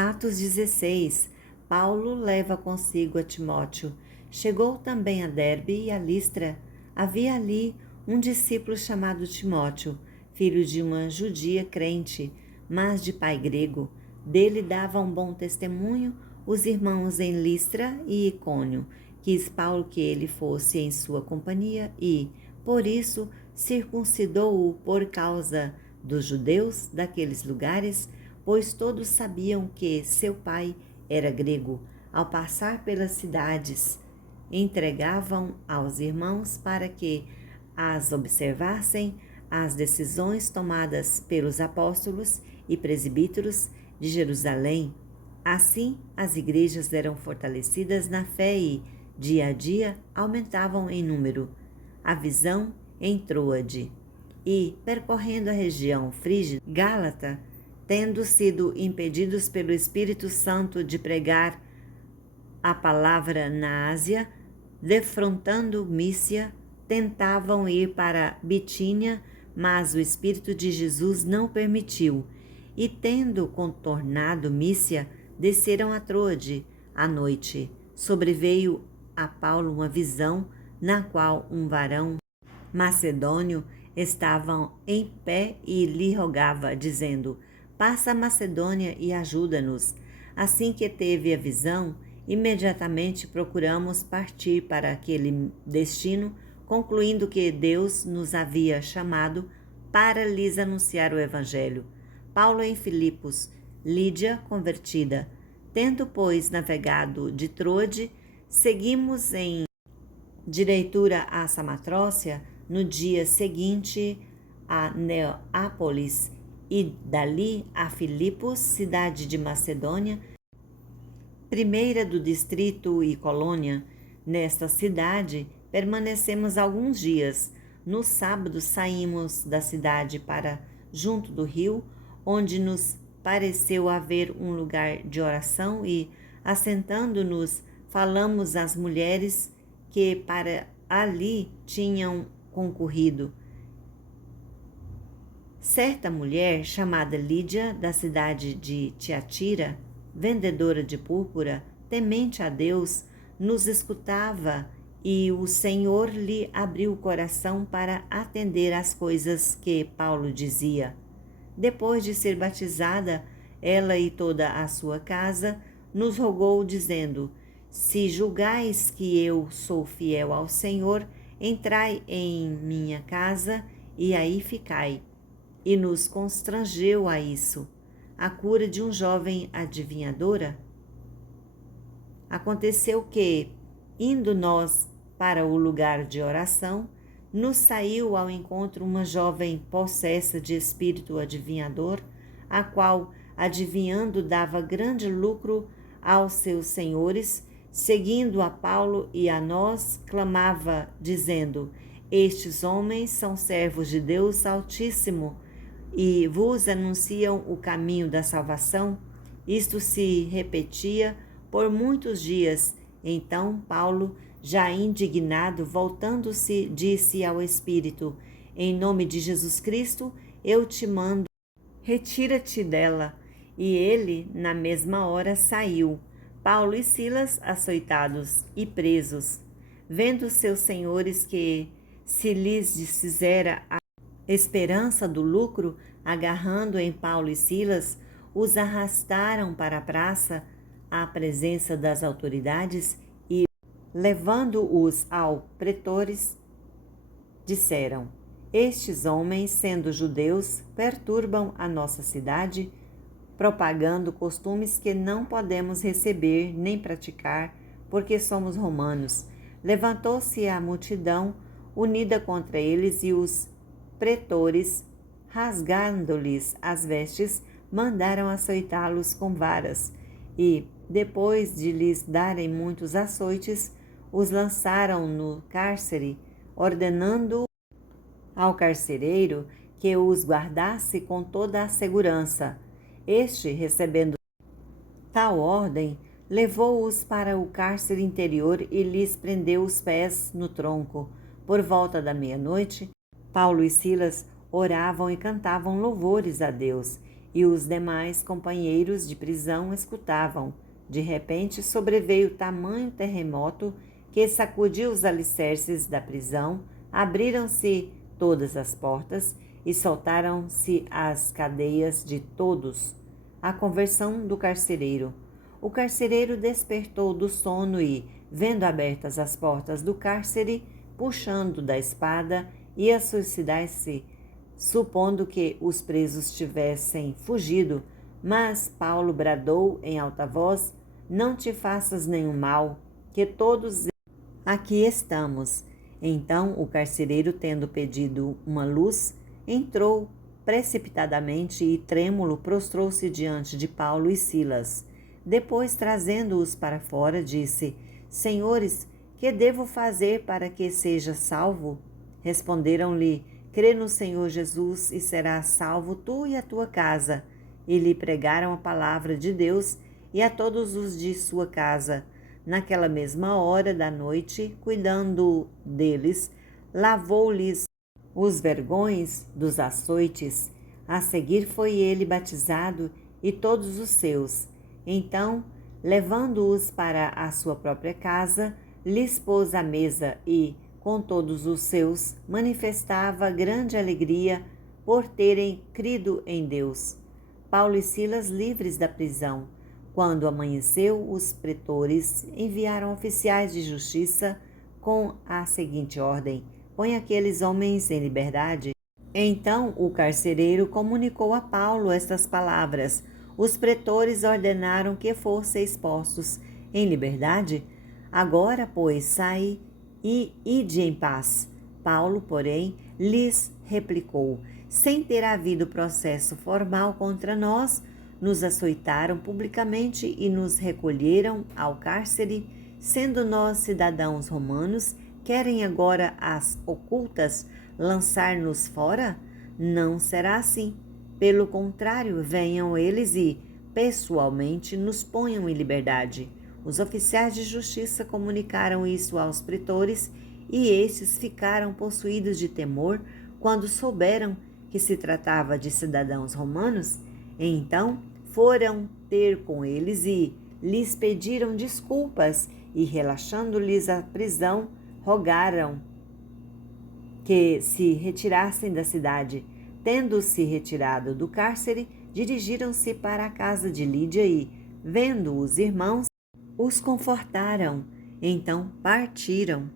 Atos 16. Paulo leva consigo a Timóteo. Chegou também a Derbe e a Listra. Havia ali um discípulo chamado Timóteo, filho de uma judia crente, mas de pai grego. Dele davam bom testemunho os irmãos em Listra e Icônio. Quis Paulo que ele fosse em sua companhia e, por isso, circuncidou-o por causa dos judeus daqueles lugares, pois todos sabiam que seu pai era grego. Ao passar pelas cidades, entregavam aos irmãos para que as observassem as decisões tomadas pelos apóstolos e presbíteros de Jerusalém. Assim, as igrejas eram fortalecidas na fé e, dia a dia, aumentavam em número. A visão em Troade e, percorrendo a região frígia Gálata, tendo sido impedidos pelo Espírito Santo de pregar a palavra na Ásia, defrontando Mísia, tentavam ir para Bitínia, mas o Espírito de Jesus não permitiu. E tendo contornado Mísia, desceram a Troade à noite. Sobreveio a Paulo uma visão, na qual um varão macedônio estava em pé e lhe rogava, dizendo: passa a Macedônia e ajuda-nos. Assim que teve a visão, imediatamente procuramos partir para aquele destino, concluindo que Deus nos havia chamado para lhes anunciar o Evangelho. Paulo em Filipos, Lídia convertida. Tendo, pois, navegado de Troade, seguimos em direitura a Samatrócia, no dia seguinte a Neápolis, e dali a Filipos, cidade de Macedônia, primeira do distrito e colônia. Nesta cidade permanecemos alguns dias. No sábado saímos da cidade para junto do rio, onde nos pareceu haver um lugar de oração e, assentando-nos, falamos às mulheres que para ali tinham concorrido. Certa mulher, chamada Lídia, da cidade de Tiatira, vendedora de púrpura, temente a Deus, nos escutava e o Senhor lhe abriu o coração para atender às coisas que Paulo dizia. Depois de ser batizada, ela e toda a sua casa, nos rogou, dizendo: se julgais que eu sou fiel ao Senhor, entrai em minha casa e aí ficai. E nos constrangeu a isso. A cura de um jovem adivinhadora. Aconteceu que, indo nós para o lugar de oração, nos saiu ao encontro uma jovem possessa de espírito adivinhador, a qual, adivinhando, dava grande lucro aos seus senhores. Seguindo a Paulo e a nós, clamava, dizendo: estes homens são servos de Deus Altíssimo e vos anunciam o caminho da salvação. Isto se repetia por muitos dias. Então Paulo, já indignado, voltando-se, disse ao Espírito: em nome de Jesus Cristo, eu te mando, retira-te dela. E ele, na mesma hora, saiu. Paulo e Silas, açoitados e presos, vendo seus senhores que se lhes desfizera a esperança do lucro, agarrando em Paulo e Silas, os arrastaram para a praça, à presença das autoridades, e, levando-os ao pretores, disseram: estes homens, sendo judeus, perturbam a nossa cidade, propagando costumes que não podemos receber nem praticar, porque somos romanos. Levantou-se a multidão unida contra eles e os pretores, rasgando-lhes as vestes, mandaram açoitá-los com varas e, depois de lhes darem muitos açoites, os lançaram no cárcere, ordenando ao carcereiro que os guardasse com toda a segurança. Este, recebendo tal ordem, levou-os para o cárcere interior e lhes prendeu os pés no tronco. Por volta da meia-noite, Paulo e Silas oravam e cantavam louvores a Deus, e os demais companheiros de prisão escutavam. De repente sobreveio tamanho terremoto que sacudiu os alicerces da prisão, abriram-se todas as portas e soltaram-se as cadeias de todos. A conversão do carcereiro. O carcereiro despertou do sono e, vendo abertas as portas do cárcere, puxando da espada, ia suicidar-se, supondo que os presos tivessem fugido. Mas Paulo bradou em alta voz: não te faças nenhum mal, que todos aqui estamos. Então o carcereiro, tendo pedido uma luz, entrou precipitadamente e, trêmulo, prostrou-se diante de Paulo e Silas. Depois, trazendo-os para fora, disse: Senhores, que devo fazer para que seja salvo? Responderam-lhe: crê no Senhor Jesus e serás salvo tu e a tua casa. E lhe pregaram a palavra de Deus e a todos os de sua casa. Naquela mesma hora da noite, cuidando deles, lavou-lhes os vergões dos açoites. A seguir foi ele batizado e todos os seus. Então, levando-os para a sua própria casa, lhes pôs à mesa e, com todos os seus, manifestava grande alegria por terem crido em Deus. Paulo e Silas livres da prisão. Quando amanheceu, os pretores enviaram oficiais de justiça com a seguinte ordem: põe aqueles homens em liberdade. Então o carcereiro comunicou a Paulo estas palavras: os pretores ordenaram que fosseis postos em liberdade. Agora, pois, sai e ide em paz. Paulo, porém, lhes replicou: sem ter havido processo formal contra nós, nos açoitaram publicamente e nos recolheram ao cárcere. Sendo nós cidadãos romanos, querem agora às ocultas lançar-nos fora? Não será assim. Pelo contrário, venham eles e, pessoalmente, nos ponham em liberdade. Os oficiais de justiça comunicaram isso aos pretores e estes ficaram possuídos de temor quando souberam que se tratava de cidadãos romanos. Então foram ter com eles e lhes pediram desculpas e, relaxando-lhes a prisão, rogaram que se retirassem da cidade. Tendo-se retirado do cárcere, dirigiram-se para a casa de Lídia e, vendo os irmãos, os confortaram. Então partiram.